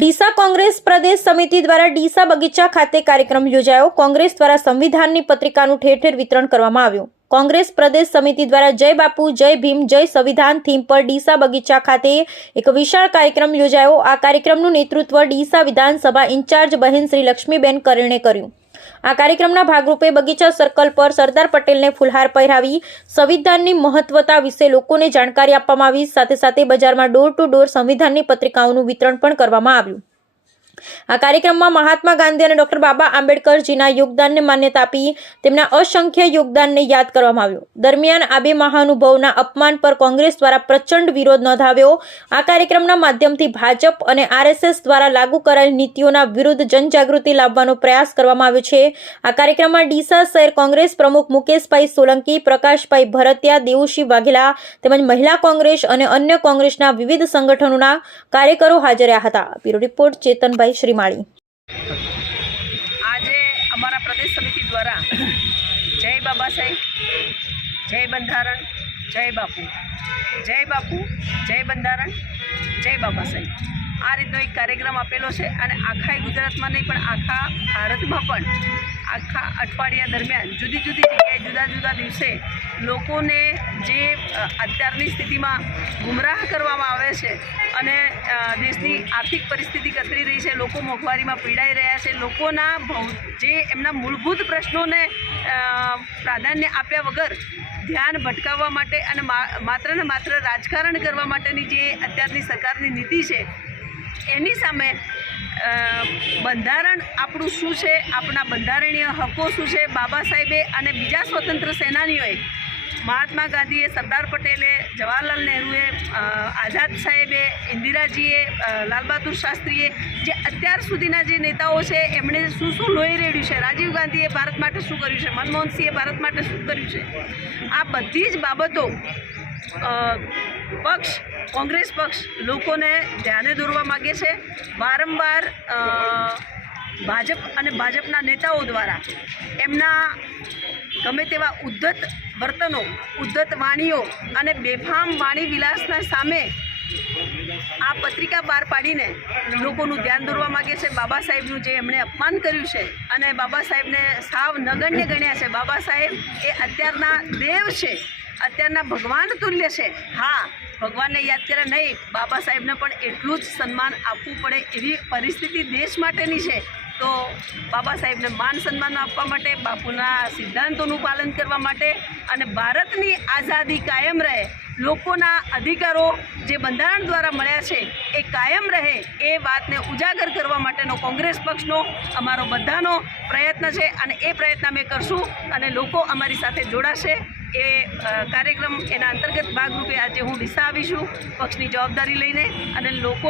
ડીસા કોંગ્રેસ પ્રદેશ સમિતિ દ્વારા ડીસા બગીચા ખાતે કાર્યક્રમ યોજાયો। કોંગ્રેસ દ્વારા સંવિધાનની પત્રિકાનું ઠેર ઠેર વિતરણ કરવામાં આવ્યું। કોંગ્રેસ પ્રદેશ સમિતિ દ્વારા જય બાપુ જય ભીમ જય સંવિધાન થીમ પર ડીસા બગીચા ખાતે એક વિશાળ કાર્યક્રમ યોજાયો। આ કાર્યક્રમનું નેતૃત્વ ડીસા વિધાનસભા ઇન્ચાર્જ બહેન શ્રી લક્ષ્મીબેન કરેણે કર્યું। આ કાર્યક્રમના ભાગરૂપે બગીચા સર્કલ પર સરદાર પટેલને ફૂલહાર પહેરાવી સંવિધાનની મહત્વતા વિશે લોકોને જાણકારી આપવામાં આવી। સાથે સાથે બજારમાં ડોર ટુ ડોર સંવિધાનની પત્રિકાઓનું વિતરણ પણ કરવામાં આવ્યું। આ કાર્યક્રમમાં મહાત્મા ગાંધી અને ડોક્ટર બાબા આંબેડકરજીના યોગદાનને માન્યતા આપી તેમના અસંખ્ય યોગદાનને યાદ કરવામાં આવ્યું। દરમિયાન આ બે મહાનુભાવોના અપમાન પર કોંગ્રેસ દ્વારા પ્રચંડ વિરોધ નોંધાવ્યો। આ કાર્યક્રમના માધ્યમથી ભાજપ અને આરએસએસ દ્વારા લાગુ કરાયેલ નીતિઓના વિરુદ્ધ જનજાગૃતિ લાવવાનો પ્રયાસ કરવામાં આવ્યો છે। આ કાર્યક્રમમાં ડીસા શહેર કોંગ્રેસ પ્રમુખ મુકેશભાઈ સોલંકી, પ્રકાશભાઈ ભરતિયા, દેવુસિંહ વાઘેલા તેમજ મહિલા કોંગ્રેસ અને અન્ય કોંગ્રેસના વિવિધ સંગઠનોના કાર્યકરો હાજર રહ્યા હતા। બ્યુરો રિપોર્ટ ચેતનભાઈ श्रीमाड़ी। आज अमरा प्रदेश समिति द्वारा जय बाबा साहेब, जय बंधारण, जय बापू, जय बंधारण, जय बाबा साहेब आ रीतनो एक कार्यक्रम आपेलो है। आखा गुजरात में नहीं पण आखा भारत में पण आखा अठवाडिया दरमियान जुदी जुदी जगह जुदा जुदा दिवसे लोकोने जे अत्यारनी स्थिति में गुमराह करवामां आवे छे अने देशनी आर्थिक परिस्थिति कथड़ी रही है, लोको मोंघवारी में पीड़ाई रह्या छे, लोकोना जे एमना मूलभूत प्रश्नों ने प्राधान्य आप्या वगर ध्यान भटकाववा माटे अने मात्र ने मात्र राजकारण करवा माटेनी जे अत्यारनी सरकारनी नीति है एनी सामे બંધારણ આપણું શું છે, આપણા બંધારણીય હકો શું છે, બાબા સાહેબે અને બીજા સ્વતંત્ર સેનાનીઓએ, મહાત્મા ગાંધીએ, સરદાર પટેલે, જવાહરલાલ નહેરુએ, આઝાદ સાહેબે, ઇન્દિરાજીએ, લાલ બહાદુર શાસ્ત્રીએ, જે અત્યાર સુધીના જે નેતાઓ છે એમણે શું શું લોહી રેડ્યું છે, રાજીવ ગાંધીએ ભારત માટે શું કર્યું છે, મનમોહન સિંહે ભારત માટે શું કર્યું છે, આ બધી જ બાબતો પક્ષ કોંગ્રેસ પક્ષ લોકોને ધ્યાને દોરવા માગે છે। વારંવાર ભાજપ અને ભાજપના નેતાઓ દ્વારા એમના ગમે તેવા ઉદ્ધત વર્તનો, ઉદ્ધત વાણીઓ અને બેફામ વાણી વિલાસના સામે આ પત્રિકા બહાર પાડીને લોકોનું ધ્યાન દોરવા માગે છે। બાબા સાહેબનું જે એમણે અપમાન કર્યું છે અને બાબા સાહેબને સાવ નગણ્ય ગણ્યા છે। બાબા સાહેબ એ અત્યારના દેવ છે, અત્યારના ભગવાન તુલ્ય છે। હા, ભગવાનને યાદ કર્યા નહીં, બાબા સાહેબને પણ એટલું જ સન્માન આપવું પડે એવી પરિસ્થિતિ દેશ માટેની છે। તો બાબા સાહેબને માન સન્માન આપવા માટે, બાપુના સિદ્ધાંતોનું પાલન કરવા માટે અને ભારતની આઝાદી કાયમ રહે, લોકોના અધિકારો જે બંધારણ દ્વારા મળ્યા છે એ કાયમ રહે, એ વાતને ઉજાગર કરવા માટેનો કોંગ્રેસ પક્ષનો અમારો બધાનો પ્રયત્ન છે અને એ પ્રયત્ન અમે કરશું અને લોકો અમારી સાથે જોડાશે। એ કાર્યક્રમ એના અંતર્ગત ભાગરૂપે આજે હું ડીસા આવી છું પક્ષની જવાબદારી લઈને અને લોકોએ